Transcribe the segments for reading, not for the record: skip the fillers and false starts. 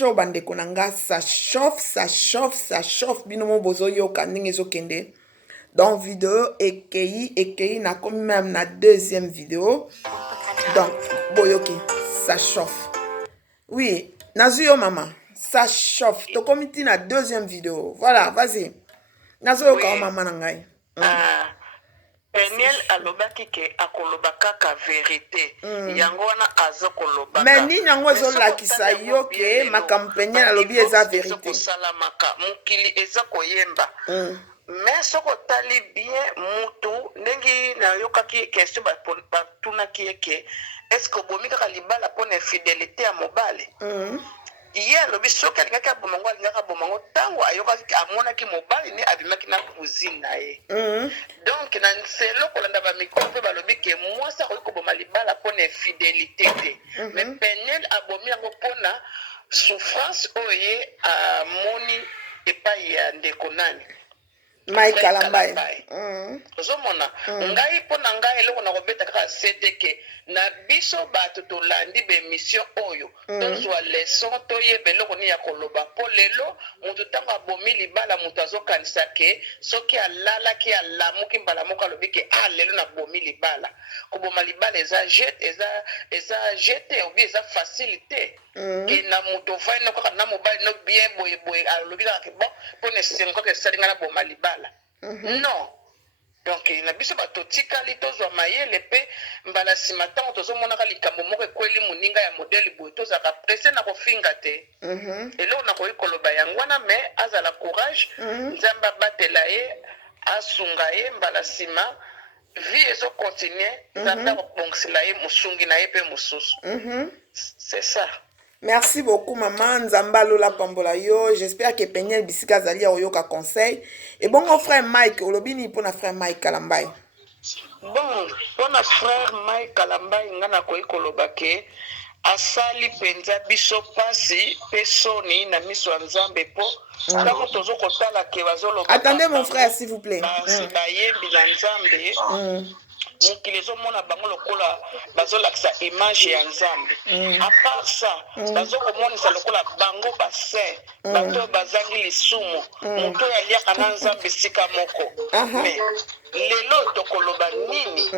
chaud bandeko na nga, ça chauffe, ça chauffe, ça chauffe. Bino mo bozo yoka ndenge ezokende. Donc vidéo ekei na komi même na deuxième vidéo. Donc boyoki, ça chauffe. Oui, nazu yo maman, ça chauffe. Tokomi ti na deuxième vidéo. Voilà, vas-y. Nazu yoka o maman na ngai. Peniel alobaki ke akoloba kaka vérité. Yango wana azokoloba. Mais ni yango ezolakisa yo ke makambo Peniel alobi eza vérité. Salamaka mukili eza koyemba. Mais soko tali bien mutu ndenge na yokaki question batunaki eke est-ce que bomi kaka libala pona infidélité ya mobali? Iye alobi soki alingaki abomango alingaki abomango ntango ayokaki amonaki mobali ne abimaki na cousine na ye. Donc na nselo kolanda bamikolo mpe balobi ke mwasi akoki koboma libala mpona infidélité te. Mais Peniel abomi yango mpona souffrance oyo ye amoni epai ya ndeko nani Mike Kalambai. Ozomona ngai mpona ngai eloko na kobeta kaka sete ke na biso bato tolandi bemission oyo tozwa leson toyeba eloko nini ya koloba mpo lelo moto ntango abomi libala moto azokanisa ke soki alalaki alamuki mbala moko alobi ke lelo nabomi libala. Koboma libala eza jete obi eza facilité ke na moto ovai no kaka na mobali no bien boyeboye alobi kaka ke bon mpona esengo kaka esalinga na boma libala. Non. Donc na biso bato tikali tozwa mayele mpe mbala nsima ntango tozomonaka likambo moko ekweli moninga ya modele boye tozalaka presse na kofinga te. Eloko nakoki koloba yango wana me azala courage nzambe abatela ye asunga ye mbala nsima vie ezokontinue nzambe akobongisela ye mosungi na ye mpe mosusu. C'est ça. Merci beaucoup maman Nzamba Lola Pambola yo. J'espère que Peniel bisika zali ya oyoka conseil. Et bon mon frère Mike, olobini pour na frère Mike Kalambai. Bon, pour na frère Mike Kalambai ngana koyi koloba ke asali penza biso pasi pesoni na miso nzambe po ntango tozo kotala ke bazoloba. Attendez mon frère s'il vous plaît. Bayembi na nzambe. Mokili ezomona bango lokola bazolakisa image ya nzambe. A part ça bazokomonisa lokola bango basaint bato bazangi lisumu moto yaliaka na nzambe sika moko. Mais lelo tokoloba nini?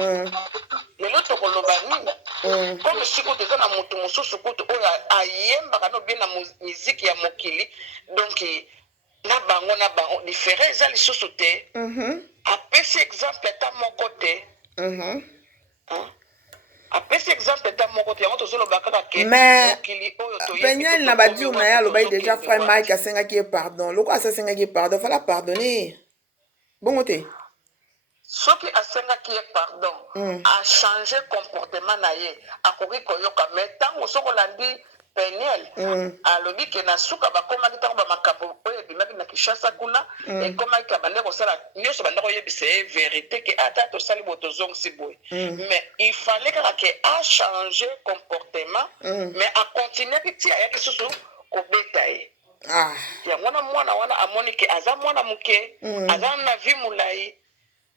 Comme siko teza na moto mosusu kutu oyo ayembaka no bien na miziki ya mokili. Donc na bango différent eza lisusu te. Apesi exemple ata moko te. Apesi exemple ata moko te yango tozoloba kaka ke mokili oyo toyebi. Peniel na badiu na ya alobai déjà frère Mike asengaki ye pardon. Loko asengaki ye pardon, fala pardonner. Bongo te. Soki asengaki ye pardon, a changé comportement na ye, akoki koyoka mais ntango soko olandi Peniel alobi ke na suka bakomaki ntango bamakambo oyo ebimaki na Kinshasa kuna ekomaki ka bande kosala nyonso bande koyebisa ye vérité ke ata tosali boye tozongisi boye. Mais il fallait kaka ke a changé comportement mais akontinuaki ti ayaki susu kobeta ye. Yango wana mwana wana amoni ke aza mwana moke aza na vie molai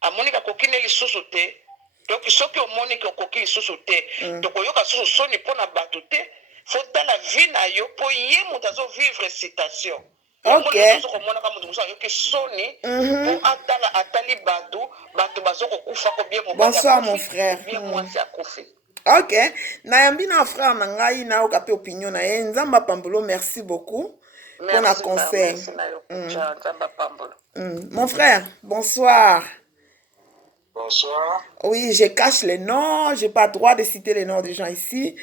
amoni kakoki lisusu te. Donc soki omoni ke okoki lisusu te tokoyoka susu soni mpona bato te. Faut la vie na yo po ye moto azo vivre citation. Ok. Bonsoir mon frère. Ok. Nayambi na frère na ngai na okapi opinion na ye. Nzamba Pambolo, merci beaucoup pour la conseil. Mon frère, bonsoir. Bonsoir. Oui, je cache les noms, j'ai pas le droit de citer les noms des gens ici.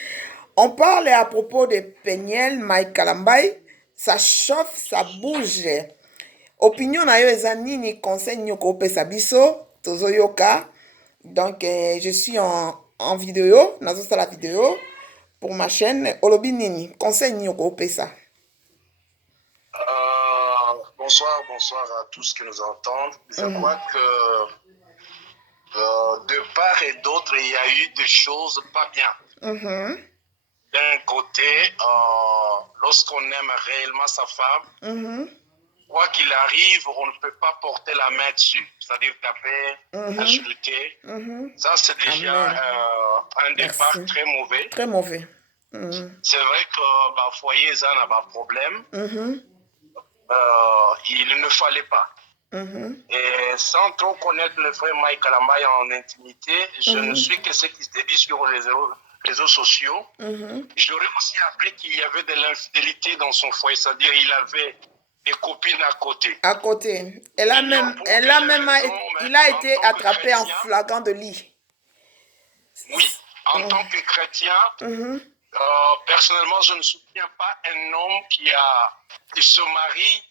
On parle à propos de Peniel Mike Kalambai. Ça chauffe, ça bouge. Opinion na yo eza nini conseil nyoko opesa biso tozo yoka. Donc je suis en vidéo, nazo sala vidéo pour ma chaîne Olobi nini conseil nyoko opesa. Bonsoir à tous qui nous entendent. Je crois que de part et d'autre, il y a eu des choses pas bien. D'un côté, lorsqu'on aime réellement sa femme, quoi qu'il arrive, on ne peut pas porter la main dessus, c'est-à-dire taper, insulter. Ça, c'est déjà un départ très mauvais. Très mauvais. C'est vrai que bah, foyer, ça n'a pas de problème. Il ne fallait pas. Et sans trop connaître le frère Mike Kalambay en intimité, je ne suis que ce qui se dit sur les réseaux sociaux. J'aurais aussi appris qu'il y avait de l'infidélité dans son foyer, c'est-à-dire il avait des copines à côté. À côté. Il a été attrapé en flagrant délit. Oui, en tant que chrétien, personnellement, je ne soutiens pas un homme qui se marie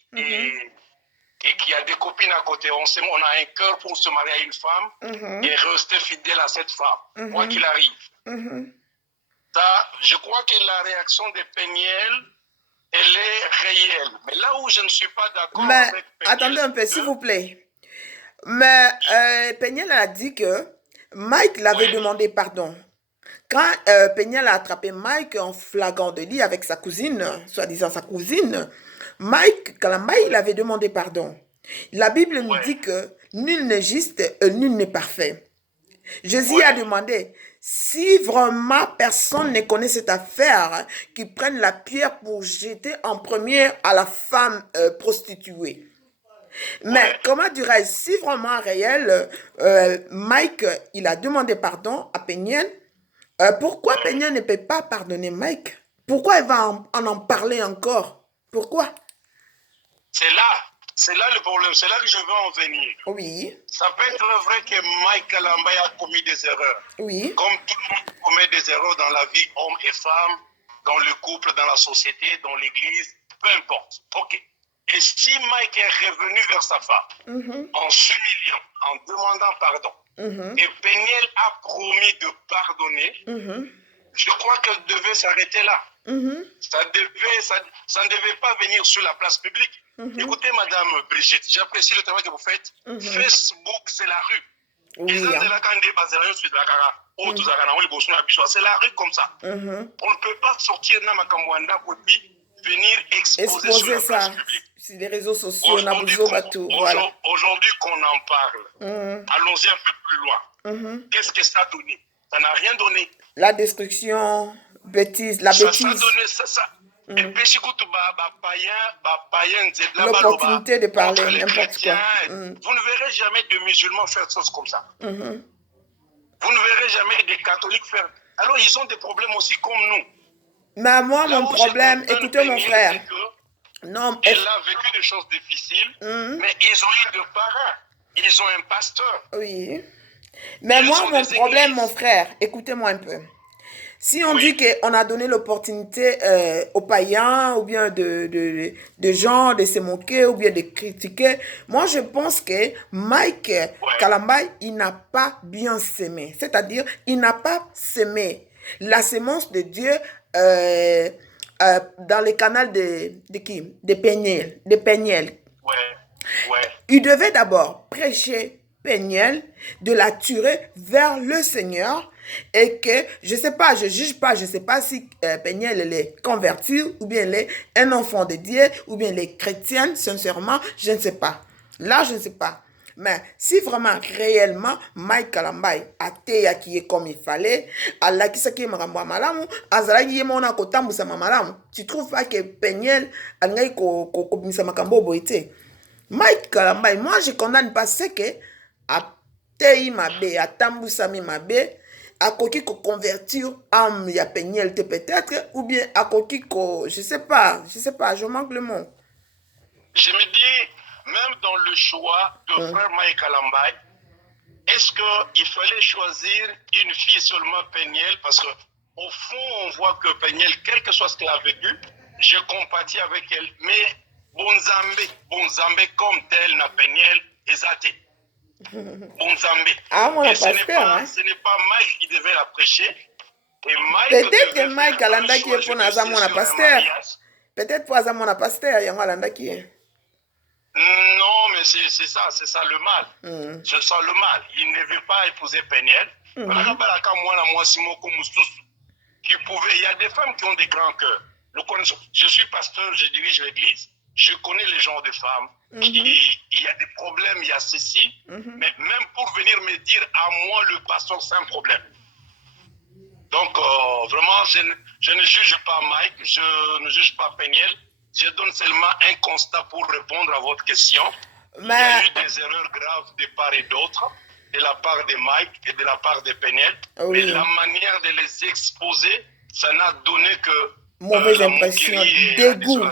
et qui a des copines à côté. On a un cœur pour se marier à une femme et rester fidèle à cette femme, quoi qu'il arrive. Ça, je crois que la réaction de Peniel, elle est réelle. Mais là où je ne suis pas d'accord avec Peniel... Attendez un peu, s'il vous plaît. Mais Peniel a dit que Mike l'avait demandé pardon. Quand Peniel a attrapé Mike en flagrant délit avec sa cousine, soi-disant sa cousine, Mike Kalambay, il avait demandé pardon. La Bible nous dit que nul n'est juste et nul n'est parfait. Jésus a demandé, si vraiment personne ne connaît cette affaire, qu'il prenne la pierre pour jeter en premier à la femme prostituée. Mais comment dirais-je, si vraiment réel, Mike, il a demandé pardon à Peniel, pourquoi Peniel ne peut pas pardonner Mike? Pourquoi il va en parler encore? Pourquoi? C'est là le problème, c'est là que je veux en venir. Oui. Ça peut être vrai que Mike Kalambay a commis des erreurs. Oui. Comme tout le monde commet des erreurs dans la vie, hommes et femmes, dans le couple, dans la société, dans l'église, peu importe. Ok. Et si Mike est revenu vers sa femme, en s'humiliant, en demandant pardon, et Peniel a promis de pardonner, je crois qu'elle devait s'arrêter là. Ça ne devait pas venir sur la place publique. Écoutez, Madame Brigitte, j'apprécie le travail que vous faites. Facebook, c'est la rue. Oui, C'est la rue comme ça. On ne peut pas sortir Namakamwanda pour venir exposer sur la place publique. Sur les réseaux sociaux, aujourd'hui qu'on en parle, allons-y un peu plus loin. Qu'est-ce que ça a donné? Ça n'a rien donné. La destruction, bêtise, la bêtise. Ça a donné ça. L'opportunité de parler n'importe quoi. Vous ne verrez jamais de musulmans faire des choses comme ça. Vous ne verrez jamais des catholiques faire. Alors ils ont des problèmes aussi comme nous. Mais moi, mon problème, écoutez mon frère. Non, elle a vécu des choses difficiles, mais ils ont eu des parents. Ils ont un pasteur. Oui. Mais moi, mon problème, mon frère, écoutez-moi un peu. Si on dit qu'on a donné l'opportunité aux païens ou bien de gens de se moquer ou bien de critiquer, moi je pense que Mike Kalambay, il n'a pas bien semé. C'est-à-dire, il n'a pas semé la sémence de Dieu dans le canal de qui? De Peniel. Il devait d'abord prêcher Peniel, de la tuer vers le Seigneur. Et que, je sais pas, je juge pas, je sais pas si Peniel elle est converti ou bien elle est un enfant de Dieu ou bien elle est chrétienne, sincèrement, je ne sais pas. Là, je ne sais pas. Mais si vraiment, réellement, Mike Kalambay a été qui est comme il fallait, Allah qui s'est marambo malamu, azala qui est mon akotambu sa malamu, tu trouves pas que Peniel a ngai ko misa makambo boite. Mike Kalambay, moi je condamne pas ce que a tei mabe, a tambu sami mabe, à koki ko convertir âme ya Peniel peut-être ou bien à koki ko je sais pas je manque le mot. Je me dis même dans le choix de frère Mike Kalambay, est-ce qu'il fallait choisir une fille seulement Peniel parce que au fond on voit que Peniel quel que soit ce qu'elle a vécu, je compatis avec elle mais Bonzambe comme tel na Peniel ezate. Bonzambe. Ah, mon et pasteur, ce n'est pas Mike qui devait la prêcher. Peut-être que Mike Kalanda qui est pour Naza mon pasteur. Peut-être pour Naza mon pasteur, il y a un qui est. Non, mais c'est ça le mal. C'est ça le mal. Il ne veut pas épouser Peniel. Il y a des femmes qui ont des grands cœurs. Je suis pasteur, je dirige l'église. Je connais les genres de femmes. Il y a des problèmes, il y a ceci. Mais même pour venir me dire à moi, le pasteur, c'est un problème. Donc, vraiment, je ne juge pas Mike, je ne juge pas Peniel. Je donne seulement un constat pour répondre à votre question. Il y a eu des erreurs graves de part et d'autre, de la part de Mike et de la part de Peniel. Oui. Mais la manière de les exposer, ça n'a donné que mauvaise impression, dégoût.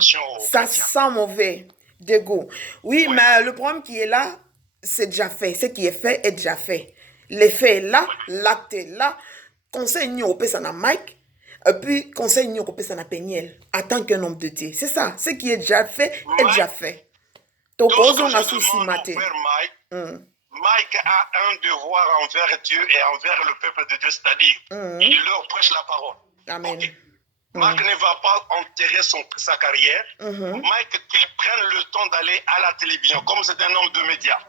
Ça sent mauvais, dégoût. Oui, mais le problème qui est là, c'est déjà fait. Ce qui est fait est déjà fait. L'effet est là, l'acte est là. Conseil n'y a ça na Mike. Et puis, conseil n'y a ça na Peniel. En tant qu'un homme de Dieu. C'est ça. Ce qui est déjà fait est déjà fait. Donc, ce que je demande envers Mike a un devoir envers Dieu et envers le peuple de Dieu, c'est-à-dire, il leur prêche la parole. Amen. Okay. Mike ne va pas enterrer sa carrière. Mike, qu'il prenne le temps d'aller à la télévision, comme c'est un homme de médias.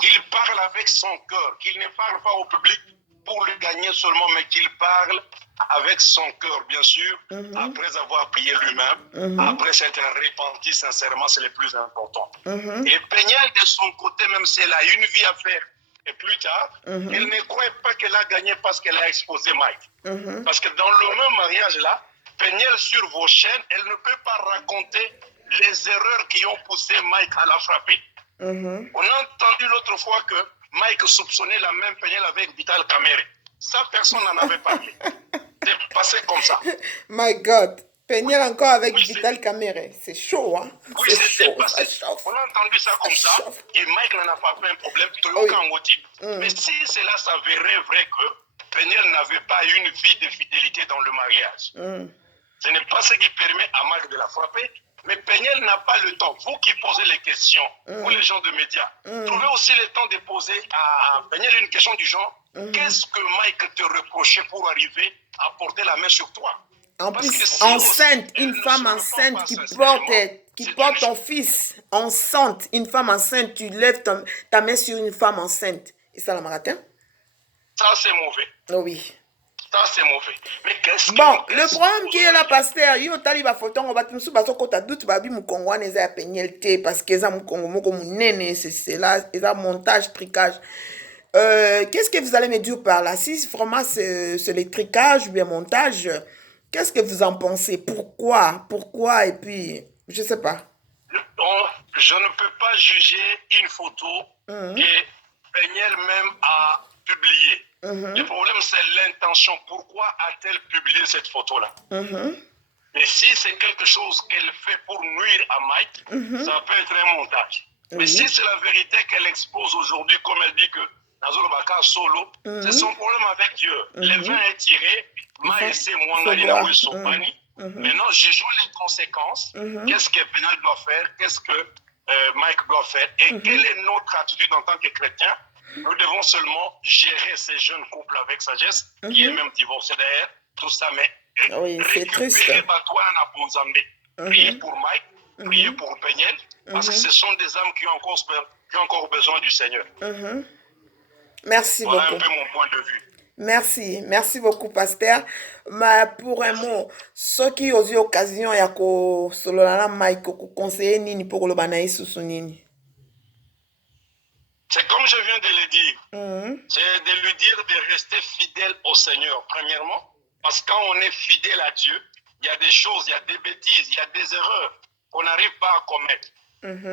Qu'il parle avec son cœur, qu'il ne parle pas au public pour le gagner seulement, mais qu'il parle avec son cœur, bien sûr, après avoir prié lui-même, après s'être repenti sincèrement, c'est le plus important. Et Peniel, de son côté, même si elle a une vie à faire, et plus tard, elle ne croit pas qu'elle a gagné parce qu'elle a exposé Mike. Parce que dans le même mariage-là, Peniel, sur vos chaînes, elle ne peut pas raconter les erreurs qui ont poussé Mike à la frapper. On a entendu l'autre fois que Mike soupçonnait la même Peniel avec Vital Kamere. Ça, personne n'en avait parlé. C'est passé comme ça. My God. Peniel encore avec Vital Kamere. C'est chaud, hein? Oui, c'est passé. On a entendu ça comme ça. Et Mike n'en a pas fait un problème. Mais si cela s'avérait vrai que Peniel n'avait pas une vie de fidélité dans le mariage, ce n'est pas ce qui permet à Mike de la frapper. Mais Peniel n'a pas le temps. Vous qui posez les questions, vous les gens de médias, trouvez aussi le temps de poser à Peniel une question du genre, qu'est-ce que Mike te reprochait pour arriver à porter la main sur toi? En plus, si enceinte, une femme enceinte qui porte ton fils, enceinte, une femme enceinte, tu lèves ta main sur une femme enceinte. Et ça, le marathon? Ça, c'est mauvais. Oh oui. Ça, c'est mauvais. Mais qu'est-ce bon, le problème qui est là, pasteur, il y a des photos, on va tout se passer quand doute, babi Mukongo, on est à Peniel parce qu'ils ont Mukongo, comme néné, c'est là, ils ont montage, tricage. Qu'est-ce que vous allez me dire par là? Si vraiment c'est les tricages ou bien montage, qu'est-ce que vous en pensez? Pourquoi? Et puis, je sais pas. Je ne peux pas juger une photo que Peniel même a publiée. Le problème, c'est l'intention. Pourquoi a-t-elle publié cette photo-là? Mais si c'est quelque chose qu'elle fait pour nuire à Mike, ça peut être un montage. Mais si c'est la vérité qu'elle expose aujourd'hui, comme elle dit que Nazolo Baka solo, c'est son problème avec Dieu. Le vin est tiré, Mike c'est Mouangani Sopani. Maintenant, jugeons les conséquences. Qu'est-ce que Peniel doit faire? Qu'est-ce que Mike doit faire? Et quelle est notre attitude en tant que chrétien? Nous devons seulement gérer ces jeunes couples avec sagesse, qui est même divorcé d'ailleurs, tout ça, mais c'est triste. Priez pour Mike, priez pour Peniel, parce que ce sont des âmes qui ont encore besoin du Seigneur. Merci beaucoup. Voilà un peu mon point de vue. Merci beaucoup, pasteur. Mais pour un mot, ceux qui ont eu l'occasion de sololana Mike, conseiller nini pour le banaï sous nini. C'est comme je viens de le dire, c'est de lui dire de rester fidèle au Seigneur, premièrement, parce que quand on est fidèle à Dieu, il y a des choses, il y a des bêtises, il y a des erreurs qu'on n'arrive pas à commettre.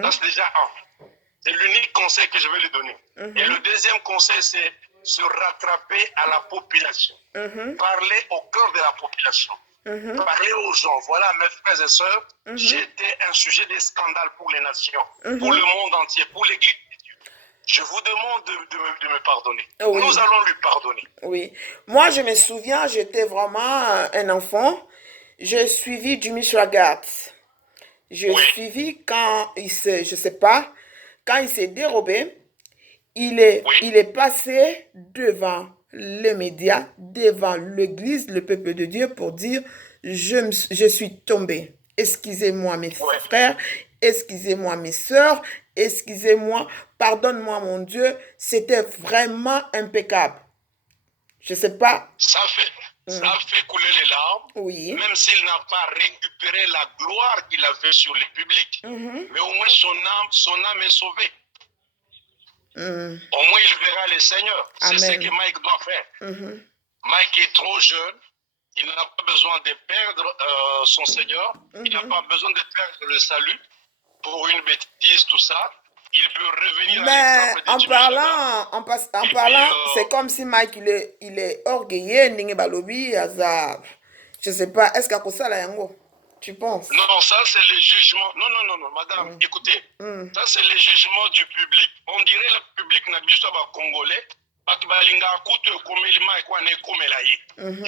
Ça, c'est déjà un. C'est l'unique conseil que je vais lui donner. Et le deuxième conseil, c'est se rattraper à la population. Parler au cœur de la population. Parler aux gens. Voilà, mes frères et sœurs, j'étais un sujet de scandale pour les nations, pour le monde entier, pour l'Église. Je vous demande de me pardonner. Oui. Nous allons lui pardonner. Oui. Moi, je me souviens, j'étais vraiment un enfant. J'ai suivi Jimmy Swaggart. J'ai suivi quand il s'est dérobé, il est passé devant les médias, devant l'église, le peuple de Dieu pour dire, je suis tombé. Excusez-moi mes frères, excusez-moi mes sœurs, excusez-moi, pardonne-moi mon Dieu, c'était vraiment impeccable. Je ne sais pas. Ça fait couler les larmes, même s'il n'a pas récupéré la gloire qu'il avait sur le public, mais au moins son âme est sauvée. Au moins il verra le Seigneur. C'est ce que Mike doit faire. Mike est trop jeune. il n'a pas besoin de perdre son Seigneur, il n'a pas besoin de perdre le salut pour une bêtise, tout ça. Il peut revenir à Mais l'exemple de en Jimmy Shadda. parlant, en Et puis, parlant, c'est comme si Mike il est orgueilleux, ndenge balobi, aza, je sais pas, est-ce qu'à cause ça là yango, tu penses? non, ça c'est le jugement. Non, non, non, non, madame, écoutez. Ça c'est le jugement du public. On dirait le public n'a pas de Congolais.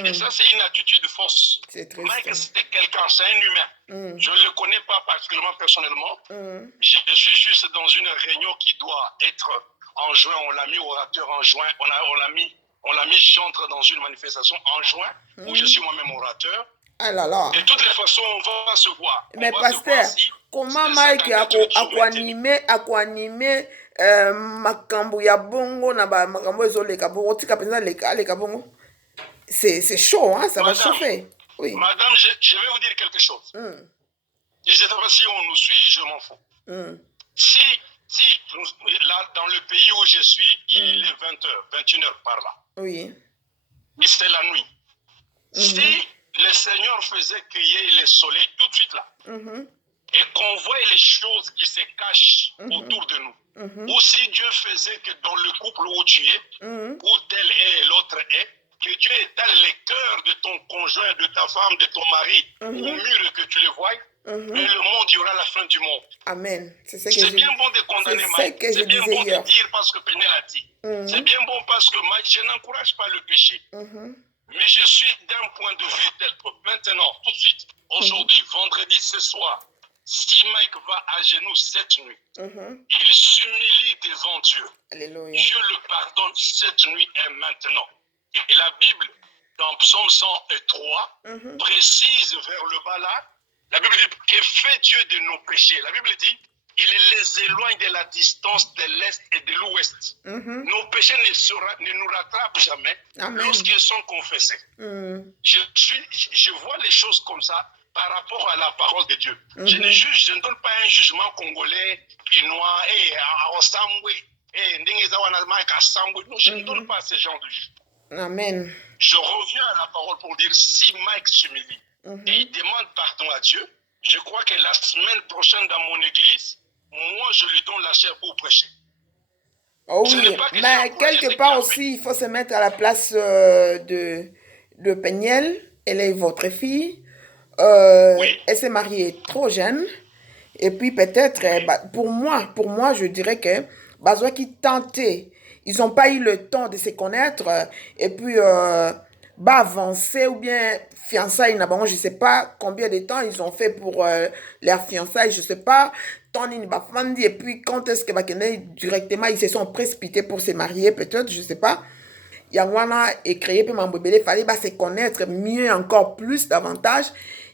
Et ça, c'est une attitude fausse. C'est triste. Mike, c'était quelqu'un, c'est un humain. Je ne le connais pas particulièrement personnellement. Je suis juste dans une réunion qui doit être en juin. On l'a mis orateur en juin. On l'a mis chantre dans une manifestation en juin où je suis moi-même orateur. Ah là là. De toutes les façons, on va se voir. Mais pasteur, comment Mike a animé makambo ya bongo na ba makambo ezoleka bongo tika penza leka bongo? C'est chaud, hein, ça va chauffer. Oui. Madame, je vais vous dire quelque chose. Je ne sais pas si on nous suit, je m'en fous. Si là, dans le pays où je suis, il est 20h, 21h par là. Oui. Et c'est la nuit. Si le Seigneur faisait crier le soleil tout de suite là, et qu'on voit les choses qui se cachent autour de nous, ou si Dieu faisait que dans le couple où tu es, où tel est et l'autre est, que Dieu étale les cœurs de ton conjoint, de ta femme, de ton mari, au mur et que tu le vois, et le monde, il y aura la fin du monde. Amen. C'est bien bon de condamner Mike. C'est bien bon de dire parce que Penel a dit. C'est bien bon parce que Mike, je n'encourage pas le péché. Mais je suis d'un point de vue d'être maintenant, tout de suite, aujourd'hui, vendredi, ce soir, si Mike va à genoux cette nuit, il s'humilie devant Dieu. Alléluia. Dieu le pardonne cette nuit et maintenant. Et la Bible, dans Psaume 103, précise vers le bas là, la Bible dit que fait Dieu de nos péchés. La Bible dit, il les éloigne de la distance de l'Est et de l'Ouest. Nos péchés ne nous rattrapent jamais lorsqu'ils sont confessés. Je vois les choses comme ça par rapport à la parole de Dieu. Je ne donne pas un jugement congolais, chinois, ensemble, non, je ne donne pas ce genre de jugement. Amen. Je reviens à la parole pour dire, si Mike s'humilie et il demande pardon à Dieu, je crois que la semaine prochaine dans mon église, moi je lui donne la chair pour prêcher. Oh oui, mais quelque part aussi, il faut se mettre à la place de Peniel. Elle est votre fille. Oui. Elle s'est mariée trop jeune. Et puis peut-être, pour moi, je dirais que Bazoua qui tentait, ils n'ont pas eu le temps de se connaître. Et puis, avancer ou bien fiançailles, je ne sais pas combien de temps ils ont fait pour leur fiançailles, je ne sais pas. Et puis, quand est-ce que directement, ils se sont précipités pour se marier, peut-être, je ne sais pas. Yangwana est créé, puis Mambobele, il fallait se connaître mieux, encore plus, davantage.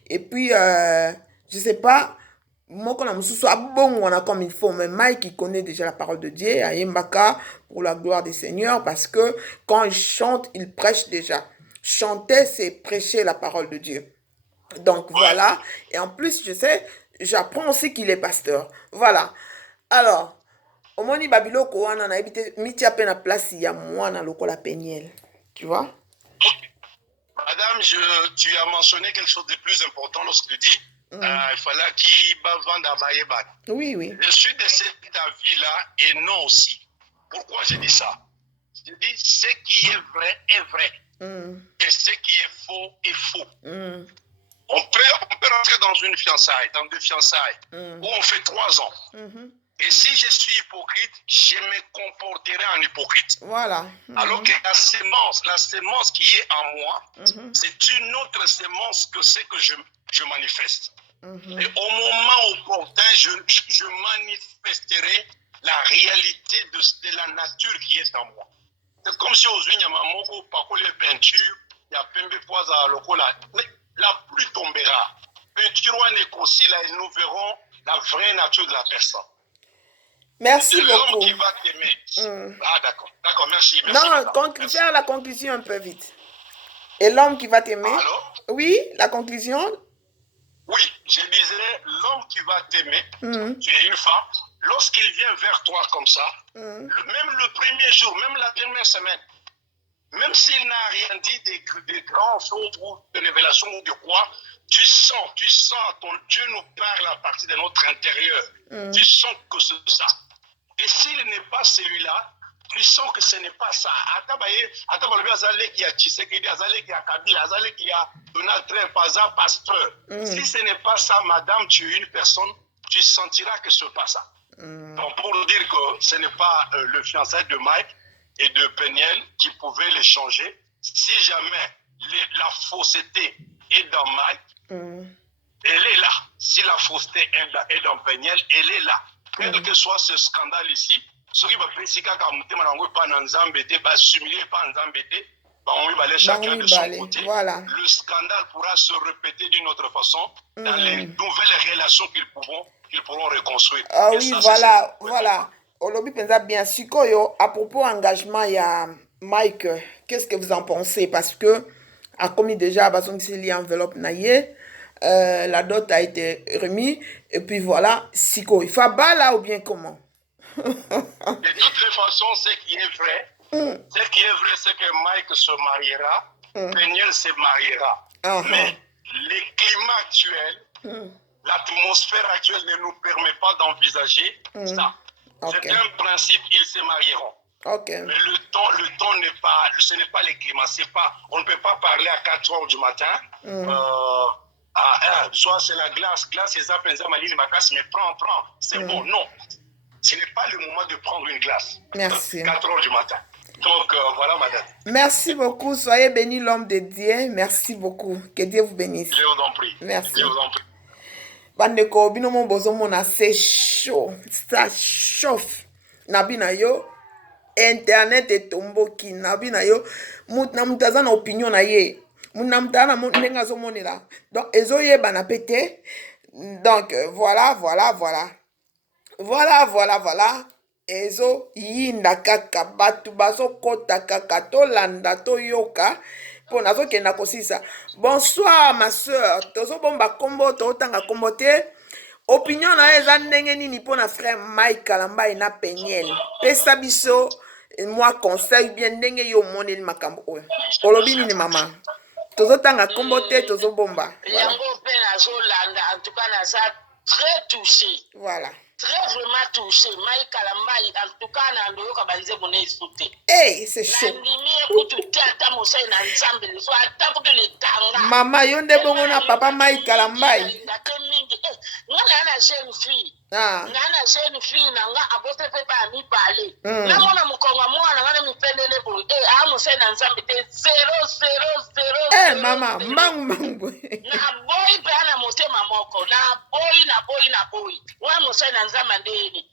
Et puis, je ne sais pas, moi, quand on a comme il faut, mais Mike, il connaît déjà la parole de Dieu, à Yembaka, pour la gloire des Seigneurs, parce que quand il chante, il prêche déjà. Chanter, c'est prêcher la parole de Dieu. Donc, voilà. Et en plus, je sais, j'apprends aussi qu'il est pasteur. Voilà. Alors, au moins, Babiloko, on a évité, miti à peine à place, il y a moi, dans le la Peniel. Tu vois? Madame, tu as mentionné quelque chose de plus important lorsque tu dis il fallait qu'il vende à Maïebat. Oui, oui. Je suis de cet avis-là et non aussi. Pourquoi je dis ça? Je dis ce qui est vrai est vrai. Et ce qui est faux est faux. On peut rentrer dans une fiançaille, dans deux fiançailles, où on fait 3 ans. Et si je suis hypocrite, je me comporterai en hypocrite. Voilà. Alors que la sémence qui est en moi, c'est une autre sémence que ce que je manifeste. Et au moment opportun, je manifesterai la réalité de la nature qui est en moi. C'est comme si aux Unyamamoko, par les peintures, il y a Pembe Poisa, la pluie tombera. Peinture aussi, là, et nous verrons la vraie nature de la personne. Merci beaucoup. L'homme qui va t'aimer. Ah, d'accord. D'accord, merci. Non, faire la conclusion un peu vite. Et l'homme qui va t'aimer. Alors? Oui, la conclusion. Oui, je disais, l'homme qui va t'aimer, tu es une femme, lorsqu'il vient vers toi comme ça, même le premier jour, même la première semaine, même s'il n'a rien dit de grands choses ou de révélations ou de quoi, tu sens, Dieu nous parle à partir de notre intérieur. Tu sens que c'est ça. Et s'il n'est pas celui-là, tu sens que ce n'est pas ça. Donald Trump, pasteur. Si ce n'est pas ça, madame, tu es une personne, tu sentiras que ce n'est pas ça. Donc, pour dire que ce n'est pas le fiançailles de Mike et de Peniel qui pouvaient les changer, si jamais la fausseté est dans Mike, elle est là. Si la fausseté est dans Peniel, elle est là. Quel que soit ce scandale ici, ceux qui vont penser pas s'humilier, pas chacun de son côté. Voilà. Le scandale pourra se répéter d'une autre façon dans les nouvelles relations qu'ils pourront reconstruire. Ah oui, ça, voilà. Olobi pensa bien sikoyo à propos engagement il y a Mike, qu'est-ce que vous en pensez parce que a commis déjà bazon qui enveloppe naïe, la dot a été remise et puis voilà siko il faut là ou bien comment? De toutes les façons, ce qui est vrai, c'est que Mike se mariera, Peniel se mariera. Mais les climats actuels, l'atmosphère actuelle ne nous permet pas d'envisager ça. C'est un principe, ils se marieront. Mais le temps n'est pas, ce n'est pas les climats. On ne peut pas parler à 4 heures du matin. Soit c'est la glace, c'est ça, mais prends, c'est bon. Non. Ce n'est pas le moment de prendre une glace. Merci. 4 heures du matin. Donc, voilà, madame. Merci beaucoup. Soyez béni, l'homme de Dieu. Merci beaucoup. Que Dieu vous bénisse. Je vous en prie. Merci. Je vous en prie. Bandeko, binomo bozomona, c'est chaud. Ça chauffe. Nabina yo. Internet est tomboki. Nabina yo. Na mutaza na opinion na ye. Munamta na nenga zomonela. Donc, ezo ye bana pété. Donc, voilà. Ezo yinda kaka batu baso kota kaka to landa to yoka pona zo kenda kosisa. Bonsoir ma soeur, tozo bomba kombo to tanga kombo te. Opinion na eza ndenge nini pona frère Mike Kalambai na Peniel. Pesa biso moi conseil bien ndenge yo moneli makambo oyo. Olobi nini mama? Tozo tanga kombo te tozo bomba. Yango pe na zo landa en tout cas na ça très touché. Voilà. Très vraiment touché. Mike Kalambai, en tout cas, na ndoyoka banze mone isute. Hey, c'est chaud. Maman, yonde bongo na papa Mike Kalambai. Ngana jeune fille. Ngana jeune fille nanga abote pe ba mi parler. Na mona mukonga mwana ngana mi pendele bo. A mose na nzambe te 0. Mama, mangu. Na boy pe ana mose mamoko. Na boy. Wa mose na nzambe ndeni.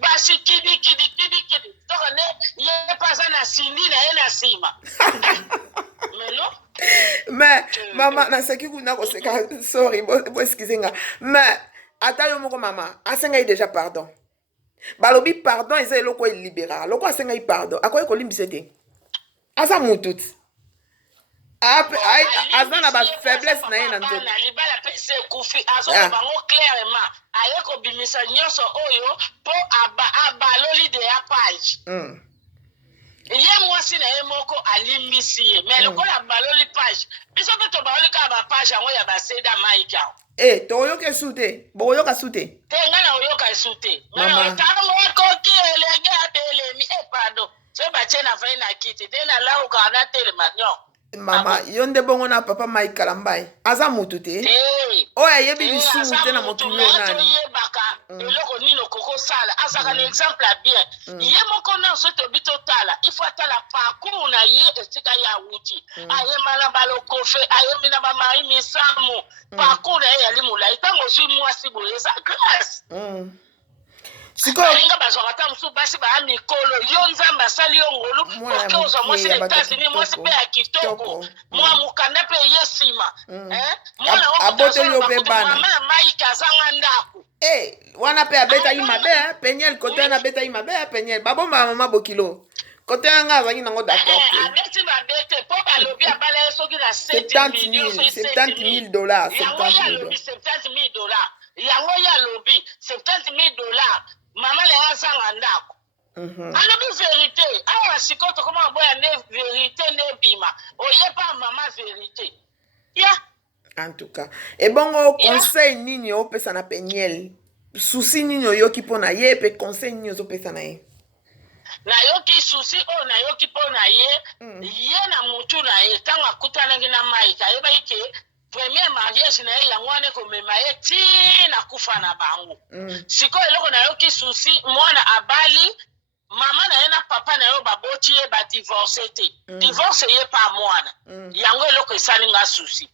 Basi kidi. Tokone ye pasa na sindi na ye na sima. Mais maman na seki kuna ko seka sorry bo excuser-nga. Mais ata yo moko mama asenga déjà pardon. Balobi pardon eza eloko libéra. Loko asenga pardon. Akoye ko limbise te. Asa mutut. Azana ba faiblesse na ye na nzoto. Na libala pese kufi azo bango clairement. Aye ko bimisa nyonso oyo po abaloli de ya page. Ye mwasi na ye moko alimbisi ye. Mais lokola baloli page. Biso pe to baloli ka ba page yango ya baseda Mike. Toyoka sute. Boyoka sute. Ngana oyoka sute. Ngana tango koki elenge abelemi. Pardon. Se bache na fa na kiti. Tena la ukana tele manyo. Mama, yonde bongo na papa Mike Kalambai. Aza mutu te. Oya yebi bisu te na motu yo nani. Eloko nino koko sala. Azaka un exemple bien. Ye moko na so to bito tala. Il faut tala parcours na ye estika ya wuti. Aye mana baloko fe, aye mina ba mari misamu. Parcours na ye ali mula. Itango su mwasi boye sa grâce. Siko linga bazwaka musu basi ba mikolo yo nzamba sali yo ngolu parce que ozo mwasi États-Unis mwasi pe ya kitoko mwa mukanda pe yesima mwana aboteli yo pe bana mama Mike azanga ndako wana pe abeta yi mabe Peniel kote na beta yi mabe Peniel babomba mama bokilo kote nga azangi nango d'accord abeti babete po balobi abala soki na $70,000 $70,000 yango ya lobi $70,000 mama le azanga ndako alobi vérité awa sikoyo tokoma boya ne vérité ne bima oyepa mama vérité ya en tout cas ebongo conseil nini opesa na Peniel souci nini oyoki mpona ye pe conseil nini ozopesa na ye nayoki susi oyo nayoki mpo na ye ye na mutu na ye ntango akutanaki na Mike ayebaki ke premier mariage na ye yango wana ekomema ye ntina kufa na bango sikoyo eloko nayoki susi mwana abali mama na ye na papa na yo baboti ye badivorce te divorce ye pa mwana yango eloko esali nga susi